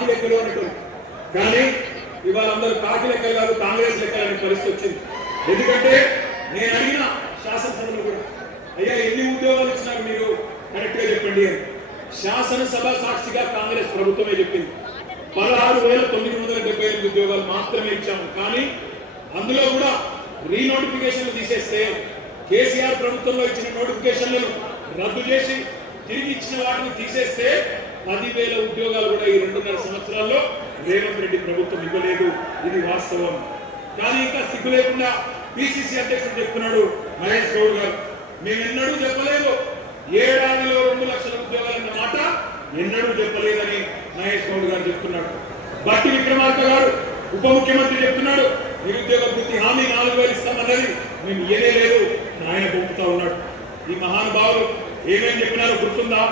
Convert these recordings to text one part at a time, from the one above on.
కాకి లెక్కలు అనేటువంటి. కానీ ఇవాళ అందరూ కాకి లెక్కలు కాదు కాంగ్రెస్ లెక్కలు అనే పరిస్థితి వచ్చింది. ఎందుకంటే నేను అడిగిన శాసనసభలో కూడా అయ్యా ఎన్ని ఉద్యోగాలు ఇచ్చినారు మీరు కరెక్ట్ గా చెప్పండి అని. శాసనసభ సాక్షిగా కాంగ్రెస్ ప్రభుత్వమే చెప్పింది 16,978 ఉద్యోగాలు మాత్రమే ఇచ్చాము. కానీ అందులో కూడా రీనోటిఫికేషన్లు తీసేస్తే కేసీఆర్ ప్రభుత్వంలో ఇచ్చిన నోటిఫికేషన్లను రద్దు చేసి తిరిగి ఇచ్చిన వాటిని తీసేస్తే 10,000 ఉద్యోగాలు కూడా ఈ 2.5 సంవత్సరాల్లో రేవంత్ రెడ్డి ప్రభుత్వం ఇవ్వలేదు. ఇది వాస్తవం. కానీ ఇంకా సిగ్గు లేకుండా పిసిసి అధ్యక్షుడు చెప్తున్నాడు మహేష్ గౌడ్ గారు, మేము ఎన్నడూ చెప్పలేదు ఏడాదిలో 2 లక్షల ఉద్యోగాలన్న మాట ఎన్నడూ చెప్పలేదని మహేష్ గౌడ్ గారు చెప్తున్నాడు. బట్టి విక్రమార్క గారు ఉప ముఖ్యమంత్రి చెప్తున్నాడు నిరుద్యోగ వృత్తి హామీ 4,000 ఇస్తామన్నది మేము ఇయ్యనే లేదు ఆయన పంపుతా ఉన్నాడు. ఈ మహానుభావులు ఏమేమి చెప్పినారో గుర్తుందా?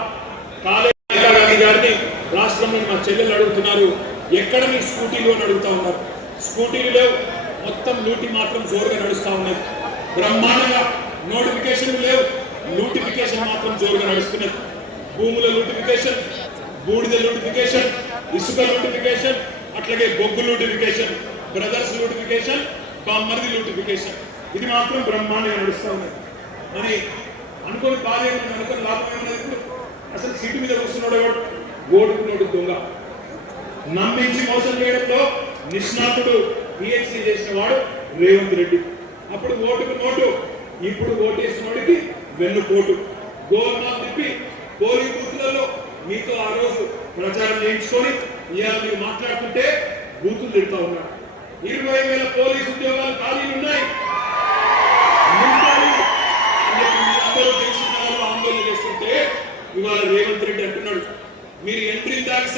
కాళేశ్వర గారిని రాష్ట్రంలో మా చెల్లెలు అడుగుతున్నారు ఎక్కడ మీ స్కూటీలు అని అడుగుతా ఉన్నారు. స్కూటీలు లేవు, మొత్తం లూటి మాత్రం జోరుగా నడుస్తూ ఉన్నది. బ్రహ్మాండంగా నోటిఫికేషన్ లేవు, నోటిఫికేషన్ మాత్రం జోరుగా నడుస్తున్నది. భూముల నోటిఫికేషన్, బూడిద నోటిఫికేషన్, ఇసుక నోటిఫికేషన్, అట్లాగే బొగ్గు నోటిఫికేషన్, బ్రదర్స్ నోటిఫికేషన్, బామ్మర్ది నోటిఫికేషన్, ఇది మాత్రం బ్రహ్మాండంగా నడుస్తూ ఉన్నది. అని అనుకోని బాధ ఏమన్నా అనుకోని లాభం ఏమన్నది. ఇప్పుడు అసలు సీటు మీద కూర్చున్నాడు ఓటుకున్నాడు దొంగ. నమ్మించి మోసం చేయడంలో నిష్ణాతుడు పిహెచ్డి చేసిన వాడు రేవంత్ రెడ్డి. అప్పుడు ఓటుకు నోటు, ఇప్పుడు ఓటేసినోడికి వెన్నుపోటు. గోల్మాల్ తిప్పి పోలింగ్ బూత్లలో మీతో ఆ రోజు ప్రచారం చేయించుకొని ఇవాళ మీరు మాట్లాడుతుంటే బూతులు తిడతా ఉన్నారు. 20,000 పోలీసు ఉద్యోగాలు ఖాళీలు ఉన్నాయి. మీరందరూ తెలిసిన ఆందోళన చేస్తుంటే ఇవాళ రేవంత్ రెడ్డి అంటున్నాడు మీరు ఎంట్రీ దాకి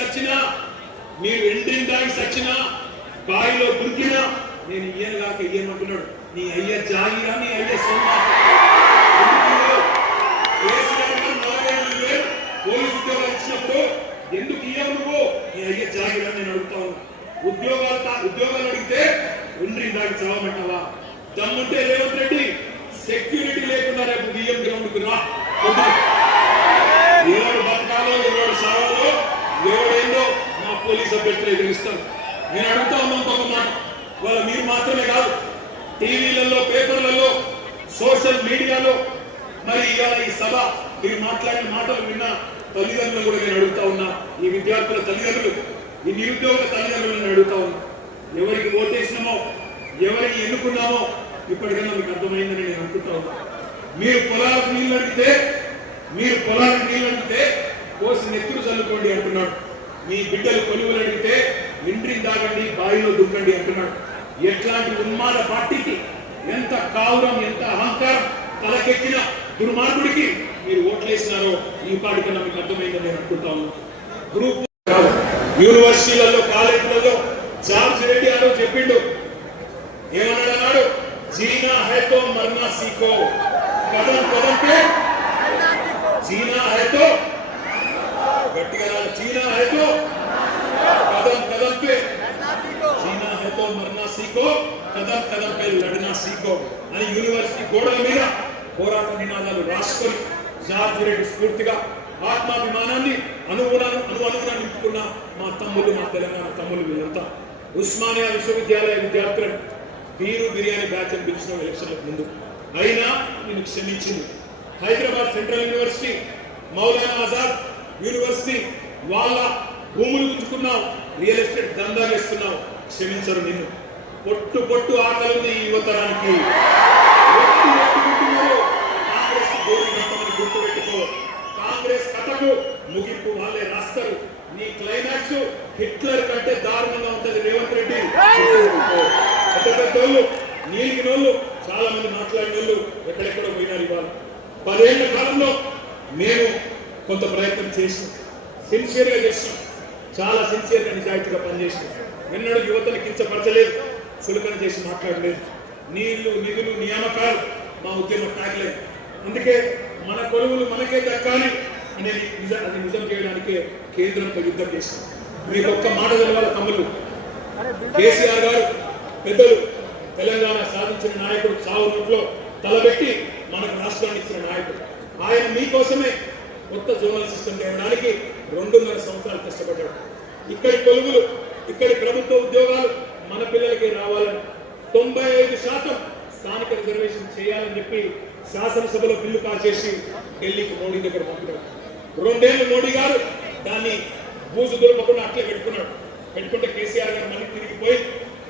సచ్చినా బాయిలో దురికినా నేను ఇయ్యనుగాక ఇయ్యమంటున్నాడు. నీ అయ్య జాగిరా, నీ అయ్య సొంత పోలీసు ఉద్యోగాలు ఇచ్చినప్పుడు ఎందుకు ఇయ్యవు నువ్వు? నీ అయ్య జాగిరా నేను అడుగుతా ఉన్నా. ఉద్యోగాలు అడిగితే ఎంట్రీ దాకి చావమంటావా? దమ్ముంటే రేవంత్ రెడ్డి సెక్యూరిటీ లేకుండా రేపు బియ్యం గ్రౌండ్ కు రా. ఎవరు బతకాలో ఎవరు సావాలో ఎవడేందో మా పోలీసు అభ్యర్థులు ఎదురిస్తారు. నేను అడుగుతా ఉన్నాం ఒక మాట, వాళ్ళ మీరు మాత్రమే కాదు టీవీలలో, పేపర్లలో, సోషల్ మీడియాలో మరి ఇవాళ ఈ సభ మీరు మాట్లాడిన మాటలు విన్న తల్లిదండ్రులు కూడా నేను అడుగుతా ఉన్నా. ఈ విద్యార్థుల తల్లిదండ్రులు, ఈ నిరుద్యోగుల తల్లిదండ్రులను అడుగుతా ఉన్నా. ఎవరికి ఓటేసినామో, ఎవరికి ఎన్నుకున్నామో ఇప్పటికన్నా మీకు అర్థమైందని నేను అనుకుంటా ఉన్నా. మీరు పొలాలకు నీళ్ళు అడిగితే కోసి నెత్తులు చల్లుకోండి అంటున్నాడు. మీ బిడ్డలు కొలువులు అడిగితే ఇంట్రీ దాగండి, బావిలో దుక్కండి అంటున్నాడు. ఎట్లాంటి ఉన్మాద పార్టీకి, ఎంత కావురం, ఎంత అహంకారం తలకెక్కిన దుర్మార్గుడికి మీరు ఓట్లేసినారో ఈ పాటికన్నా మీకు అర్థమైందని నేను అనుకుంటా ఉన్నా. గ్రూప్ యూనివర్సిటీలలో, కాలేజీలలో జార్జ్ రెడ్డి గారు చెప్పిండు, ఏమన్నాడు? జీనా హై తో మర్నా సీఖో, కదం కదం పే జీనా హై తో, గట్టిగా జీనా హై తో కదం కదం పే జీనా హై తో మర్నా సీఖో, కదం కదం పే లడనా సీఖో అని యూనివర్సిటీ గోడల మీద పోరాట నినాదాలు రాసుకొని జార్జ్ రెడ్డి స్ఫూర్తిగా ఆత్మాభిమానాన్ని అనుగుణంగా నింపుకున్న మా తమ్ముళ్ళు, మా తెలంగాణ తమ్ముళ్ళు వీళ్ళంతా ఉస్మానియా విశ్వవిద్యాలయ విద్యార్థులను బీరు బిర్యానీ బ్యాచ్ అని పిలిచిన ఎలక్షన్లకు ముందు అయినా నేను క్షమించింది. Hyderabad central university, Maulana Azad university వాళ్ళ భూములు గుంజుకున్నావు, రియల్ ఎస్టేట్ దందా చేస్తున్నావు, క్షమించరు నిన్ను. పొట్టు ఆకలింది ఈ యువతరానికి. కాంగ్రెస్ గోరి గంటమని గుర్తుపెట్టుకో. కాంగ్రెస్ కథకు ముగింపు వాళ్ళే రాస్తారు. నీ క్లైమాక్స్ హిట్లర్ కంటే దారుణంగా ఉంటది రేవంత్ రెడ్డి. పెద్దోళ్ళు, నీలిగినోళ్ళు, చాలా మంది మాట్లాడిన వాళ్ళు ఎక్కడెక్కడో పోయినారు. ఇవాళ 10 ఏళ్ల కాలంలో మేము కొంత ప్రయత్నం చేసినాం, సిన్సియర్గా చేసినాం, చాలా సిన్సియర్గా నిజాయితీగా పనిచేసినాం. ఎన్నడూ యువతను కించపరచలేదు, చులకన చేసి మాట్లాడలేదు. నీళ్లు, నిధులు, నియామకాలు మా ఉద్యమం తాగలేదు. అందుకే మన కొలువులు మనకే దక్కాలి అనేది అది నిజం చేయడానికే కేంద్రంతో యుద్ధం చేసినాం. మీకు ఒక్క మాట తెలవాల తమ్ముళ్ళు, కేసీఆర్ గారు పెద్దలు తెలంగాణ సాధించిన నాయకుడు, సావు నోట్లో తలబెట్టి మనకు రాష్ట్రాన్ని ఇచ్చిన నాయకుడు. ఆయన మీకోసమే కొత్త జోనల్ సిస్టమ్ తేవడానికి 2.5 సంవత్సరాలు కష్టపడ్డాడు. ఇక్కడి కొలువులు ఇక్కడి ప్రభుత్వ ఉద్యోగాలు మన పిల్లలకి రావాలని 95% స్థానిక రిజర్వేషన్ చేయాలని చెప్పి శాసనసభలో బిల్లు పాస్ చేసి ఢిల్లీకి మోడీ దగ్గర పంపినాడు. 2 ఏళ్ళు మోడీ గారు దాన్ని బూజు దులపకుండా అట్లే పెట్టుకుంటే కేసీఆర్ గారు మళ్ళీ తిరిగిపోయి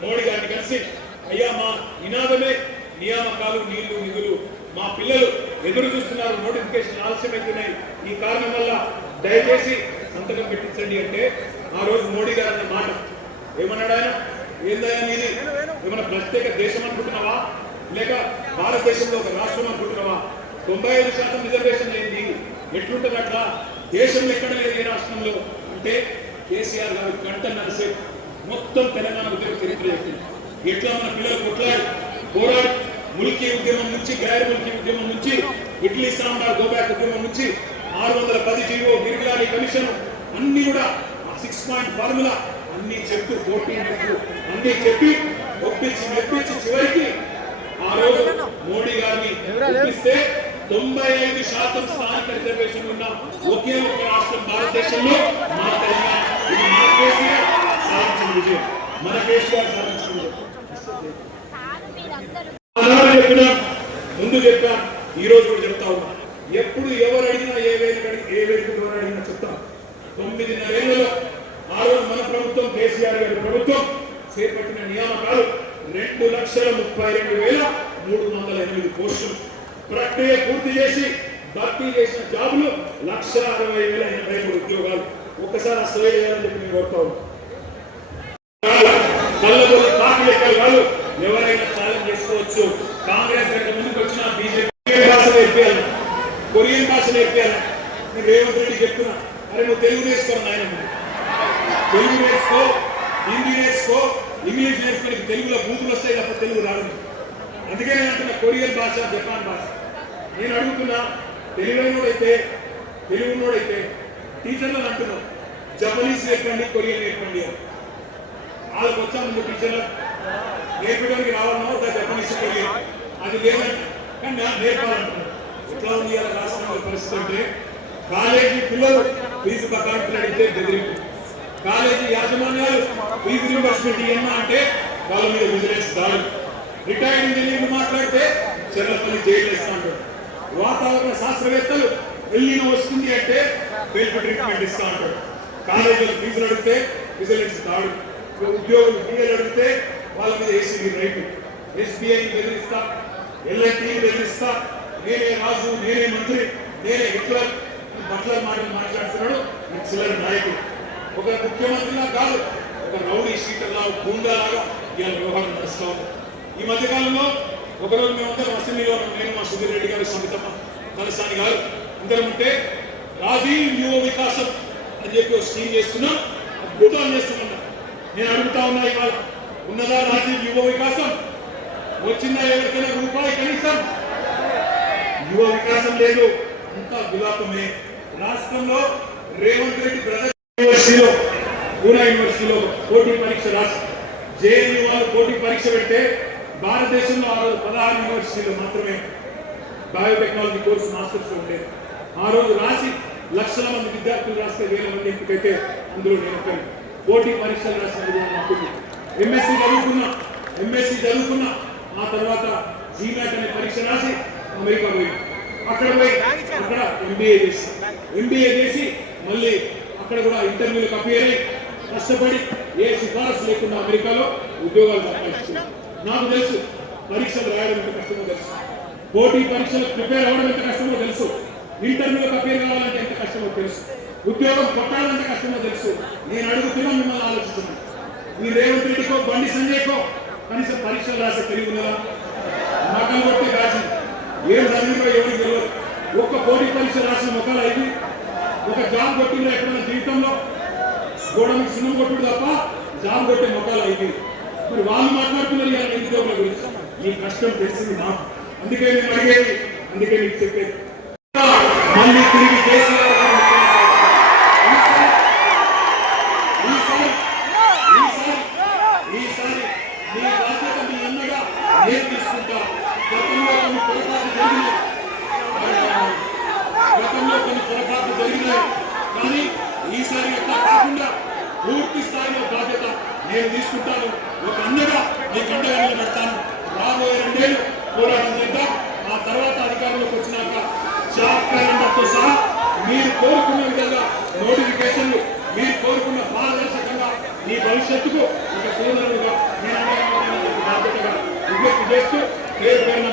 మోడీ గారిని కలిసి అయ్యా మా నినాదమే నియామకాలు నీళ్లు నిధులు, మా పిల్లలు ఎదురు చూస్తున్నారు, నోటిఫికేషన్ ఆలస్యమవుతున్నాయి, ఈ కారణం వల్ల దయచేసి సంతకం పెట్టించండి అంటే ఆ రోజు మోడీ గారు అన్న మాట ఏమన్నాడు ఆయన? ఏందయ్యా నీది ఏమైనా ప్రత్యేక దేశం అనుకుంటున్నావా లేక భారతదేశంలో ఒక రాష్ట్రం అనుకుంటున్నావా? 95% రిజర్వేషన్ లేని ఎట్లుంటుంది అట్లా? దేశంలో ఎక్కడ లేదు ఏ రాష్ట్రంలో అంటే కేసీఆర్ గారు గంటన్నర సేపు మొత్తం తెలంగాణ ఉద్యమ చరిత్ర చెప్పింది. ఎట్లా మన పిల్లలు కొట్లాడి పోరాడి ముల్కీ ఉద్యమం నుంచి గైర్ ముల్కీ ఉద్యమం నుంచి ఇడ్లీ సాంబార్ గోబ్యాక్ ఉద్యమం నుంచి 610 జీవో గిరిగిలాని కమిషన్ అన్ని కూడా 6 పాయింట్ ఫార్ములా అన్ని చెప్పి 14 అన్ని చెప్పి ఒప్పించి మెప్పించి చివరికి ఆ రోజు మోడీ గారిని ఒప్పిస్తే 95% స్థానిక రిజర్వేషన్ ఉన్న ఒకే ఒక రాష్ట్రం భారతదేశంలో మన తెలంగాణ. ఇది మన కేసీఆర్ సాధించిన విజయం, మన కేసీఆర్ సాధించిన విజయం. ముందు చెప్పా, ఈ రోజు కూడా చెప్తా ఉన్నా. ఎప్పుడు ఎవరు అడిగినా ఏ వేదిక ఎవరు అడిగినా చెప్తాం. 9.5 ఏళ్లలో ఆ రోజు మన ప్రభుత్వం కేసీఆర్ గారి ప్రభుత్వం చేపట్టిన నియామకాలు 2,32,308 పోస్టులు ప్రక్రియ పూర్తి చేసి భర్తీ చేసిన జాబులు 1,60,083 ఉద్యోగాలు. ఒక్కసారి ఆ సర్వే చేయాలని చెప్పి నేను కోరుతా ఉన్నాను. కళ్ళబోలి కాకి లెక్కలు కాదు, ఎవరైనా ఛాలెంజ్ చేసుకోవచ్చు. కాంగ్రెస్ గంట ముందుకు వచ్చిన బీజేపీ భాష నేర్పేయాలి, కొరియన్ భాష నేర్పేయాలి. నేను రేవంత్ రెడ్డి చెప్తున్నా, అరే నువ్వు తెలుగు నేర్చుకోను నాయన, తెలుగు నేర్చుకో, హిందీ నేర్చుకో, ఇంగ్లీష్ నేర్చుకో, తెలుగులో బూతులు వస్తాయి తప్ప తెలుగు రాదు. అందుకే నేను అంటున్నా కొరియన్ భాష, జపాన్ భాష. నేను అడుగుతున్నా, తెలుగునోడైతే టీచర్లను అంటున్నావు జపనీస్ నేర్పండి, కొరియన్ నేర్పండి అని. వాళ్ళకి వచ్చా ముందు టీచర్లు నేర్పడానికి రావాలన్నా జపనీస్ కొరియన్ అది లేదంటే కానీ నేర్పాలంటున్నాను. ఎట్లా ఉంది అలా రాష్ట్రంలో పరిస్థితి అంటే కాలేజీ పిల్లలు ఫీజు కట్టాలని అడిగితే బెదిరింపు, కాలేజీ యాజమాన్యాలు ఫీజు రీంబర్స్మెంట్ ఇవ్వన్నా అంటే వాళ్ళ మీద విజిలెన్స్ దాడులు, రిటైర్డ్ ఇంజనీర్లు మాట్లాడితే చెర్లపల్లి జైలు వేస్తా ఉంటారు, వాతావరణ శాస్త్రవేత్తలు ఎల్లిన వస్తుంది అంటే బెల్ట్ ట్రీట్మెంట్ ఇస్తా ఉంటారు, కాలేజీలు ఫీజులు అడిగితే విజిలెన్స్ దాడు, ఉద్యోగులు డిఎల్ అడిగితే వాళ్ళ మీద ఏసీబీ రైతు, ఎస్బీఐని బెదిరిస్తా, ఎల్ఐటీని బెదిరిస్తా, నేనే రాజు, నేనే మంత్రి, నేనే హిట్లర్ బట్లర్ మాట్లాడుతున్నాడు ఈ చిల్లర నాయకుడు. ఒక ముఖ్యమంత్రిలా కాదు, ఒక రౌడీ షీటర్లా, గూండాలాగా ఇవాళ వ్యవహారం నడుస్తూ ఉంది. ఈ మధ్యకాలంలో ఒకరోజు మేమందరం అసెంబ్లీలో నేను మా సుధీర్ రెడ్డి గారు, సమితమ్మ కలసాని గారు అందరం ఉంటే రాజీవ్ యువ వికాసం అని చెప్పి ఒక స్కీమ్ చేస్తున్నాం, అద్భుతాలు చేస్తున్నా. నేను అడుగుతా ఉన్నా, ఇవాళ ఉన్నదా రాజీవ్ యువ వికాసం? వచ్చిందా ఎవరికైనా రూపాయి కనీసం? యువ వికాసం లేదు, అంతా విలాపమే. రాష్ట్రంలో రేవంత్ రెడ్డి బ్రదర్ యూనివర్సిటీలో, పూనా యూనివర్సిటీలో పోటీ పరీక్ష రాసి జేఎన్యూ వాళ్ళు పోటీ పరీక్ష పెడితే భారతదేశంలో 16 యూనివర్సిటీలో మాత్రమే బయోటెక్నాలజీ కోర్సు మాస్టర్స్ ఉండేది. ఆ రోజు రాసి లక్షల మంది విద్యార్థులు రాస్తే 1000 మంది ఎంపికైతే అందులో నేను పోటీ పరీక్షలు రాసిన ఎంఎస్సీ చదువుకున్నా ఆ తర్వాత జీమాట్ అనే పరీక్ష రాసి అమెరికా పోయి అక్కడ ఎంబీఏ చేసి మళ్ళీ అక్కడ కూడా ఇంటర్వ్యూలకు అపియర్ అయ్యి కష్టపడి ఏ సిఫారసు లేకుండా అమెరికాలో ఉద్యోగాలు సంపాదించుకున్నాను. నాకు తెలుసు పరీక్షలు రాయడం ఎంత కష్టమో తెలుసు, పోటీ పరీక్షలకు ప్రిపేర్ అవ్వడం ఎంత కష్టమో తెలుసు, ఇంటర్వ్యూలకు అపియర్ కావాలంటే ఎంత కష్టమో తెలుసు, ఉద్యోగం కొట్టాలంటే కష్టమో తెలుసు. నేను అడుగుతున్నా, మిమ్మల్ని ఆలోచిస్తున్నాను. ఈ రేవంత్ రెడ్డికో బండి సంజయ్కో కనీసం పరీక్షలు రాసే తెలివి ఉన్నదా? మకం కొట్టి రాసి ఏం చదివినో ఎవరికి తెలియదు. ఒక్క పోటీ పరీక్ష రాసిన మొక్కలు అయింది, ఒక జాబ్ కొట్టిందో ఎక్కడైనా జీవితంలో గోడ మీద సున్నం కొట్టుడు తప్ప జాబ్ కొట్టే మొక్కలు అయింది. మరి వాళ్ళు మాట్లాడుతున్నారు ఇలా నిరుద్యోగుల గురించి. ఈ కష్టం తెలిసింది నాకు, అందుకే నేను అడిగేది, అందుకే మీకు చెప్పేది. మళ్ళీ తిరిగి కేసీఆర్ ఈసారి మీ బాధ్యత మీ అన్నగా నేను తీసుకుంటా. గతంలో కొన్ని పొరపాట్లు జరిగినాయి, కానీ ఈసారి ఎట్లా కాకుండా నేను తీసుకుంటాను, ఒక అన్నగా మీకు అండగా నిలబెడతాను. రాబోయే 2 ఏళ్ళు పోరాటం చేద్దాం. ఆ తర్వాత అధికారంలోకి వచ్చినాక జాబ్ క్యాలెండర్తో సహా మీరు కోరుకున్న విధంగా నోటిఫికేషన్లు, మీరు కోరుకున్న పారదర్శకంగా ఈ భవిష్యత్తుకు ఒక సోదరుడుగా నేను బాధ్యతగా విజ్ఞప్తి చేస్తూ పేరు పేరున